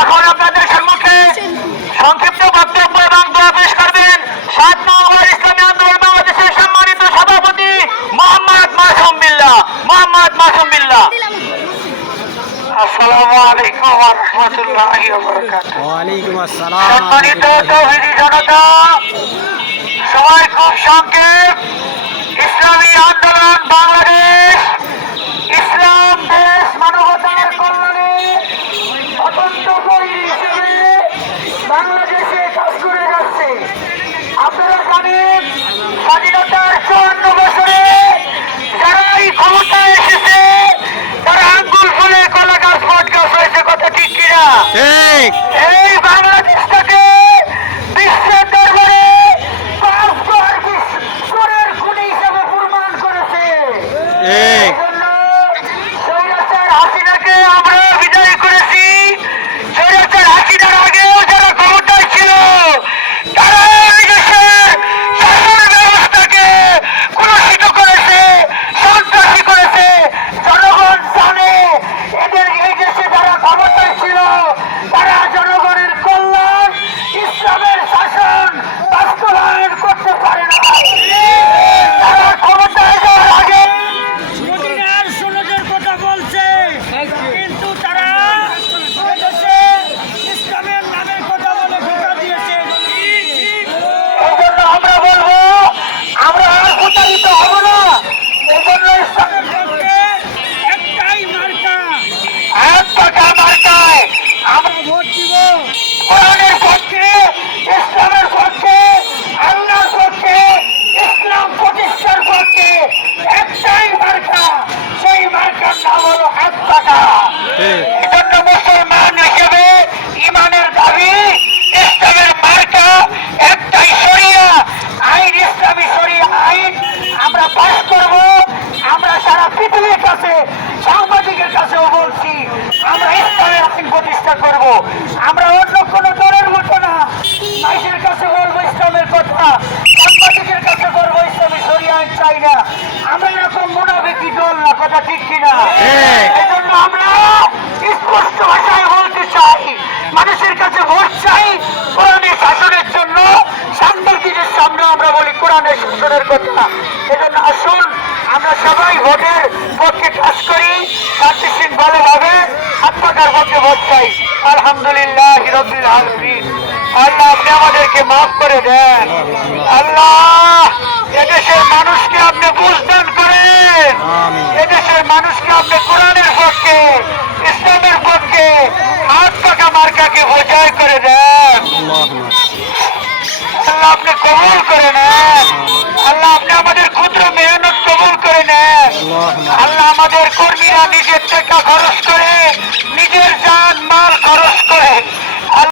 এখন আপনাদের সম্মুখে সংক্ষিপ্ত বক্তব্য এবং দোয়া পেশ করবেন সাত নভেম্বর ইসলামী আন্দোলন বাংলাদেশের সম্মানিত সভাপতি মোহাম্মদ মাসুম বিল্লাহ। মোহাম্মদ মাসুম বিল্লাহ। সবাই খুব সংক্ষেপ আপনারা জানেন স্বাধীনতার চুয়ান্ন বছরে যারা এই ক্ষমতায় এসেছে তারা আঙ্গুল ফুলে কলা গাছ বট গাছ হয়েছে কথা ঠিক কিনা? এই বাংলাদেশটাকে বিশ্বের দরবারে পাঁচবার বিশ্বের খুনি হিসেবে প্রমাণ করেছে ঠিক এজন্য স্বৈরাচার হাসিনাকে আমরা বিদায় করেছি স্বৈরাচার হাসিনার আগেও যারা ক্ষমতায় ছিল তারা এই দেশের শাসন ব্যবস্থাকে কলুষিত করেছে সন্ত্রাসী করেছে জনগণ জানে এদের এই দেশে যারা ক্ষমতায় ছিল তারা জনগণের কল্যাণ ইসলামের শাসন বাস্তবায়ন করতে পারে না তারা ক্ষমতায় যাওয়ার আগে মদিনার সনদের কথা বলছে কিন্তু তারা এদেশে ইসলামের নামের কথা বলে ভোটা দিয়েছে এই জন্য আমরা বলব আমরা আর প্রচারিত হব না এই জন্য ইসলামের পক্ষে একটাই মার্কা এক টাকা মার্কায় আমরা ভোট দিব কোরআনের পক্ষে ইসলামের পক্ষে আল্লাহর পক্ষে ইসলাম প্রতিষ্ঠার পক্ষে একটাই মার্কা সেই মার্কার নাম হলো হাত টাকা ঠিক। এজন্য মুসলমান হিসেবে ইমানের দাবি ইসলামের মার্কা একটাই শরিয়া আইন ইসলামী শরিয়া আইন আমরা পাশ করব আমরা সারা কাছে সাংবাদিকের কাছেও বলছি আমরা ইসলামের আইন প্রতিষ্ঠা করব। আমরা অন্য কোনো দলের মতো না। মাইসের কাছে বলব ইসলামের কথা সাংবাদিকের কাছে বলব ইসলামী শরিয়া আইন চাই না। আমরা এরকম মুনাফিকি দল না কথা ঠিক কিনা। এজন্য আমরা স্পষ্ট ভাষায় বলতে চাই মানুষের কাছে ভোট চাই কোরআনের শাসনের জন্য। সাংবাদিকের সামনে আমরা বলি কোরআনের শাসনের কথা। এজন্য আসুন আমরা সবাই ভোটের পক্ষে কাজ করি শান্তিশীল ভালোভাবে আত্মাকার পক্ষে ভোট চাই। আলহামদুলিল্লাহ রবিল আলমিন। আল্লাহ আপনি আমাদেরকে মাফ করে দেন। আল্লাহ এদেশের মানুষকে আপনি বুঝদান করেন। এদেশের মানুষকে আপনি কোরআনের পক্ষে ইসলামের পক্ষে হাত পাকা মার্কাকে বোঝাই করে দেন। আল্লাহ আপনি কবুল করে নেন আল্লাহ আপনি আমাদের ক্ষুদ্র মেহনত কবুল করে নেন আল্লাহুম্মা আল্লাহ আমাদের কর্মীরা নিজের টাকা খরচ করে